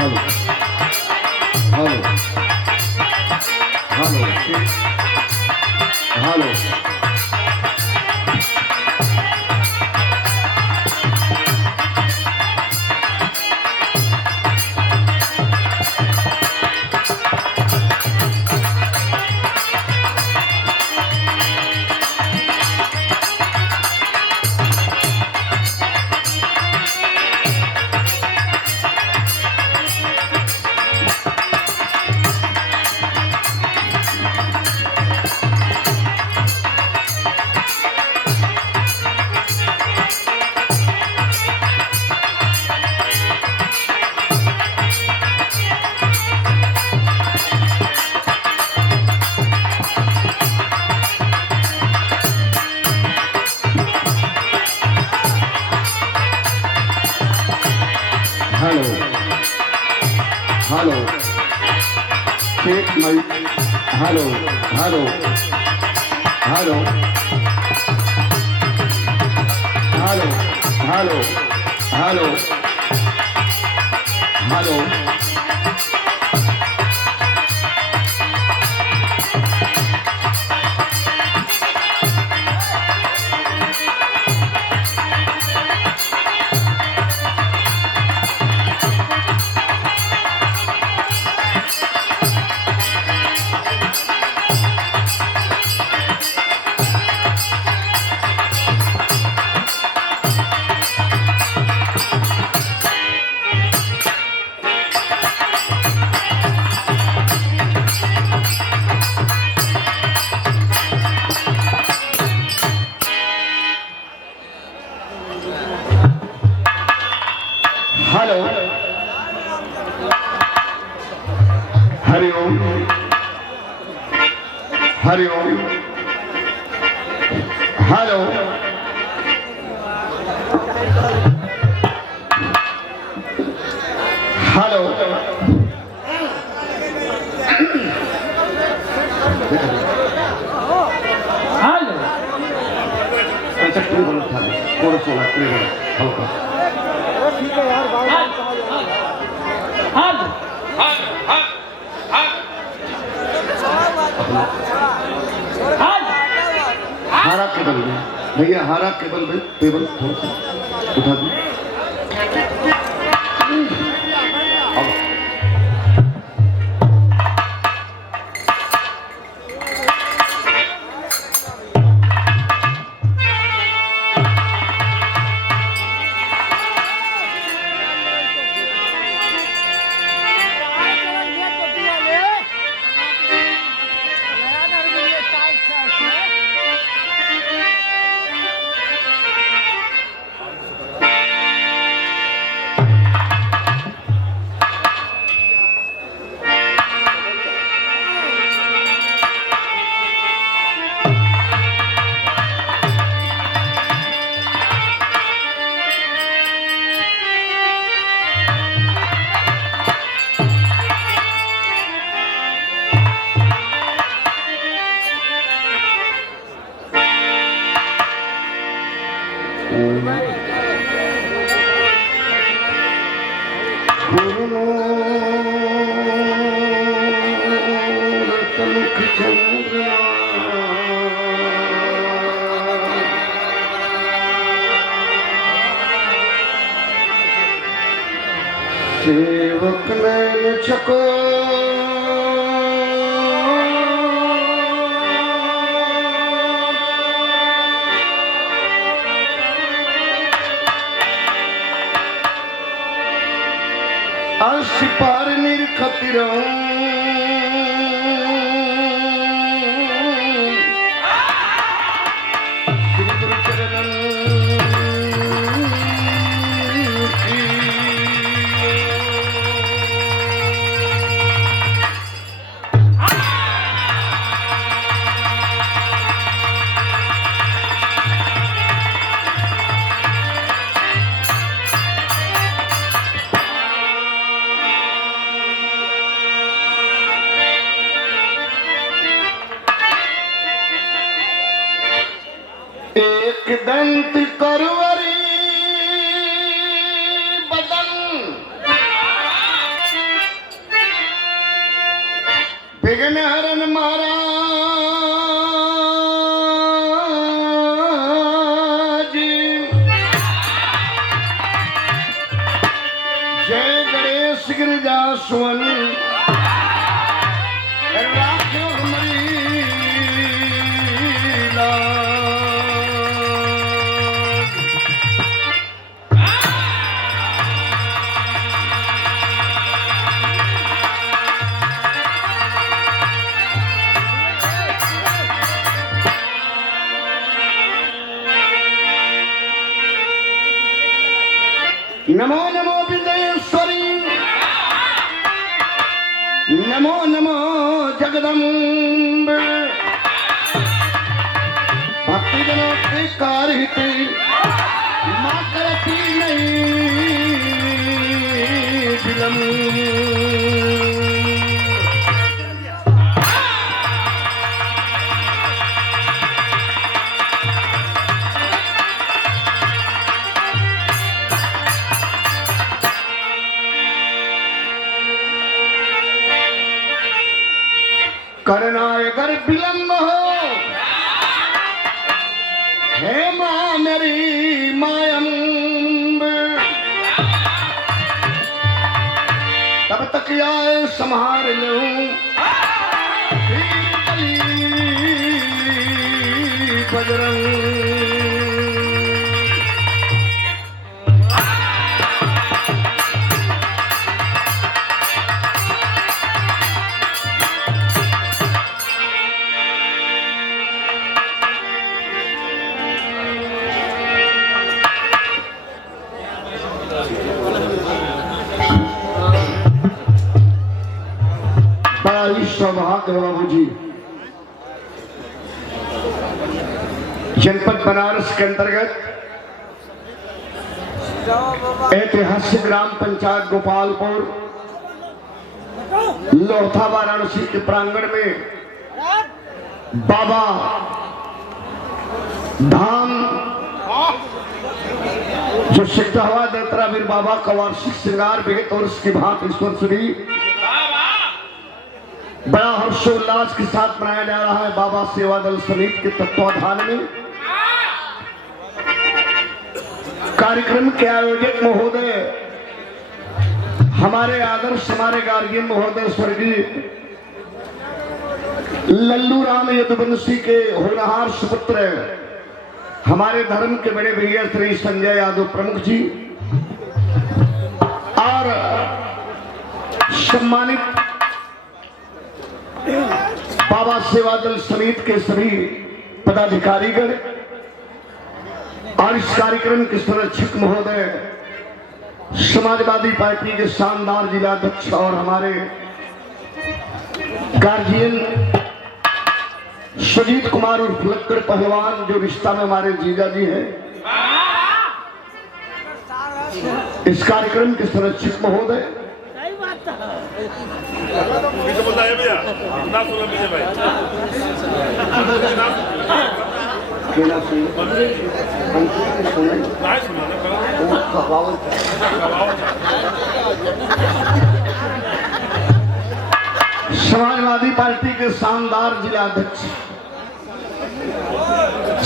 Hello hello hello hello hello hello check my hello hello hello hello hello hello hello hello Hari Om Hari Om hello hello hello अच्छा क्यों बोलो था थोड़ा सोना क्यों हल्का हारा केबल में भैया हारा केबल में टेबल उठा दी सेवक नैन छको अर्श पार निरखतिरो एक दंत करवरी बदन विघ्न हरण महाराज जय गणेश गिरिजा सुवन राखो हमारी नमो नमो विदेश्वरी नमो नमो जगदम्ब भक्ति जनों के कार्य मां करती नहीं विलम्ब करना अगर विलम्ब हो हे मां मेरी मायम्ब तब तक आए संहार लूं बजरंग सौभाग्य बाबू जी जनपद बनारस के अंतर्गत ऐतिहासिक ग्राम पंचायत गोपालपुर लोहथा वाराणसी के प्रांगण में बाबा धाम जो सिद्धहवा दत्तरा वीर बाबा का वार्षिक श्रृंगार भेंट और उसकी भात ईश्वर श्री बड़ा हर्षोल्लास के साथ मनाया जा रहा है बाबा सेवा दल समिति के तत्वाधान में। कार्यक्रम के आयोजक महोदय हमारे आदर्श हमारे गार्जियन महोदय स्वर्गीय लल्लू राम यदुवंशी के होनहार सुपुत्र हमारे धर्म के बड़े भैया श्री संजय यादव प्रमुख जी और सम्मानित बाबा सेवा दल समिति के सभी पदाधिकारीगण और इस कार्यक्रम के संरक्षक महोदय समाजवादी पार्टी के शानदार जिलाध्यक्ष और हमारे गार्जियन सुजीत कुमार उर्फ लक्कड़ पहलवान जो रिश्ता में हमारे जीजा जी हैं, इस कार्यक्रम के संरक्षक महोदय समाजवादी पार्टी के शानदार जिलाध्यक्ष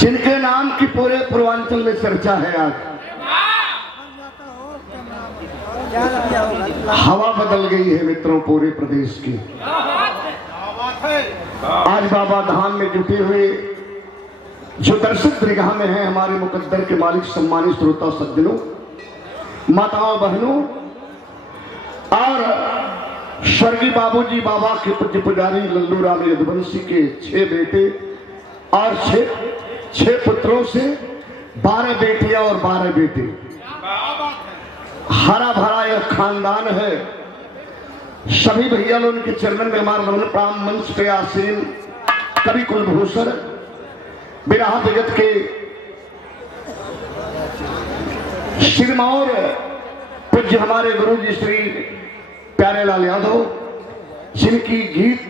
जिनके नाम की पूरे पूर्वांचल में चर्चा है। आज हवा बदल गई है मित्रों पूरे प्रदेश की। आज बाबा धाम में जुटे हुए जो दर्शक दरगाह में हैं हमारे मुकद्दर के मालिक सम्मानित श्रोता सज्जनों माताओं बहनों और स्वर्गीय बाबूजी बाबा के पूज्य पुजारी लल्लू राम यदुवंशी के 6 बेटे और 6 पुत्रों से 12 बेटियां और 12 बेटे हरा भरा यह खानदान है। सभी भैया लोग उनके चरणन में हमारे रमन प्राम मंच पे आसीन कवि कुलभूषण बिरहा जगत के सिरमौर पूज्य हमारे गुरु जी श्री प्यारेलाल यादव जिनकी गीत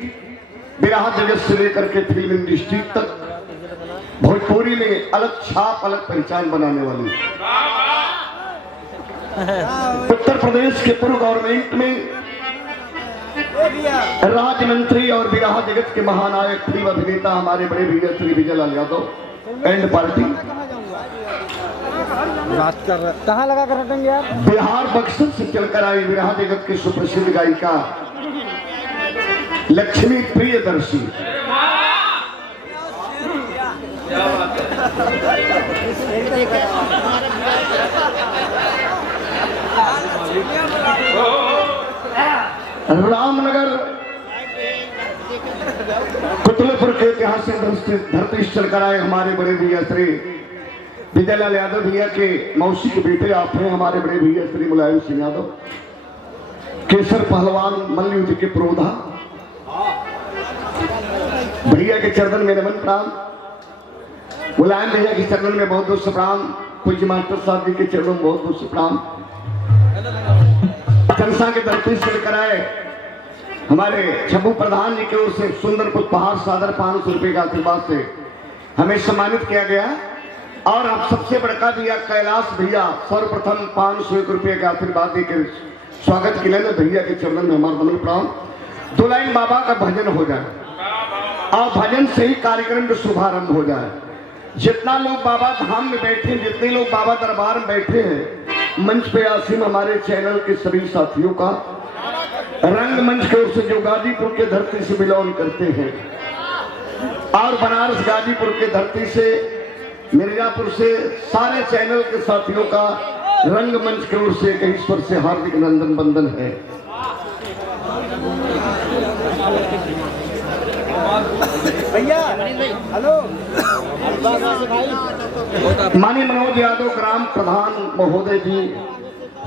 बिरहा जगत से लेकर के फिल्म इंडस्ट्री तक भोजपुरी में अलग छाप अलग पहचान बनाने वाली उत्तर प्रदेश के पूर्व गवर्नमेंट में राज्य मंत्री और विराह जगत के महानायक फिल्म अभिनेता हमारे बड़े भैया श्री विजय लाल यादव एंड पार्टी बात कर रहे कहाँ लगा कर हटेंगे यार। बिहार बक्सर से चलकर आई विराह जगत की सुप्रसिद्ध गायिका लक्ष्मी प्रियदर्शी। रामनगर कुतुलपुर के ऐतिहासिक धरती चलकर आए हमारे बड़े भैया श्री विजय लाल यादव भैया के मौसी के बेटे आप हैं हमारे बड़े भैया श्री मुलायम सिंह यादव, केसर पहलवान मल्लयुद्ध के प्रोधा। भैया के चरणन में नमन प्रणाम, मुलायम भैया के चरणन में बहुत बहुत प्रणाम, पूज्य मास्टर साहब जी के चरणों में बहुत बहुत प्रणाम। कंसा के धरती से लेकर आए हमारे छब्बू प्रधान जी की ओर से सुंदर पुष्पहार सादर 500 रुपए का आशीर्वाद से हमें सम्मानित किया गया। और अब सबसे बड़का भैया कैलाश भैया सर्वप्रथम 501 रुपए का आशीर्वाद देकर स्वागत के लिए भैया के चरणन में हमारा नमन प्रणाम। 2 लाइन बाबा का भजन हो जाए और भजन से ही कार्यक्रम का शुभारंभ हो जाए। जितना लोग बाबा धाम में बैठे, जितने लोग बाबा दरबार में बैठे हैं, मंच पे आसीम हमारे चैनल के सभी साथियों का, रंगमंच की ओर से जो गाजीपुर के धरती से बिलोंग करते हैं और बनारस गाजीपुर के धरती से, मिर्जापुर से, सारे चैनल के साथियों का रंगमंच की ओर से ईश्वर से हार्दिक नंदन बंदन है। भैया हेलो। माननीय मनोज यादव ग्राम प्रधान महोदय जी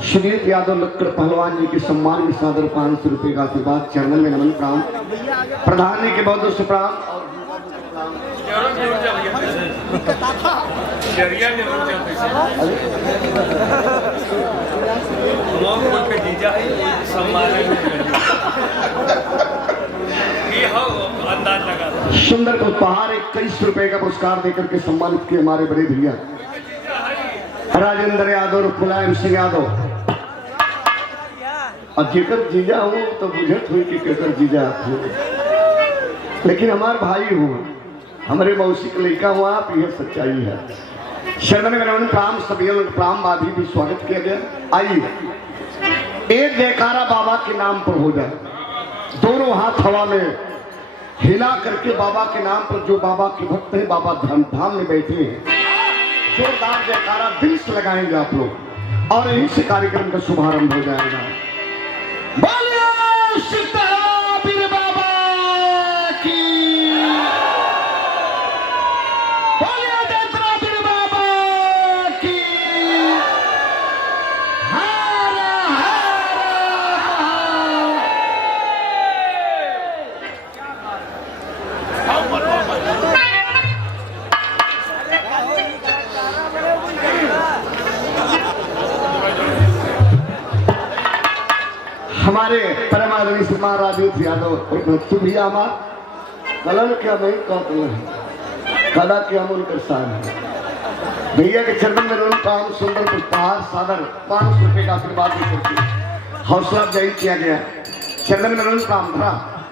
श्रीत यादव लक्कड़ पहलवान जी के सम्मान में सादर 500 रुपए का आशीर्वाद चैनल में नमन प्रणाम। प्रधान जी के बहुत बहुत प्रणाम। सुंदर उपहार 21 रुपए का पुरस्कार देकर के सम्मानित किए हमारे बड़े भैया राजेंद्र यादव और मुलायम सिंह यादव। और जेकर जीजा हो तो बुझत हुई कि केकर जीजा हो, लेकिन हमारे भाई हो, हमारे मौसी के लड़का हुआ, आप यह सच्चाई है। शरण में नमन प्रणाम, सभी प्रणाम आदि भी स्वागत किया गया। आइए एक जयकारा बाबा के नाम पर हो जाए, दोनों हाथ हवा में हिला करके बाबा के नाम पर, जो बाबा के भक्त हैं, बाबा धाम में बैठे हैं, जोरदार जयकारा दिल से लगाएंगे आप लोग और यहीं से कार्यक्रम का शुभारंभ हो जाएगा। बोलिए सीताबीर बाबा की, बोलिए दत्ताबीर बाबा की, हर हर हमारे परम आदरणीय श्रीमान राजेश यादव तू भैया हमार कलन क्या नहीं कदा क्या मन कर सार भैया के चरण में रोल काम सुंदर पुष्पहार सादर 500 रुपए का आशीर्वाद देकर हौसला अफजाई किया गया। चरण में रोल काम था।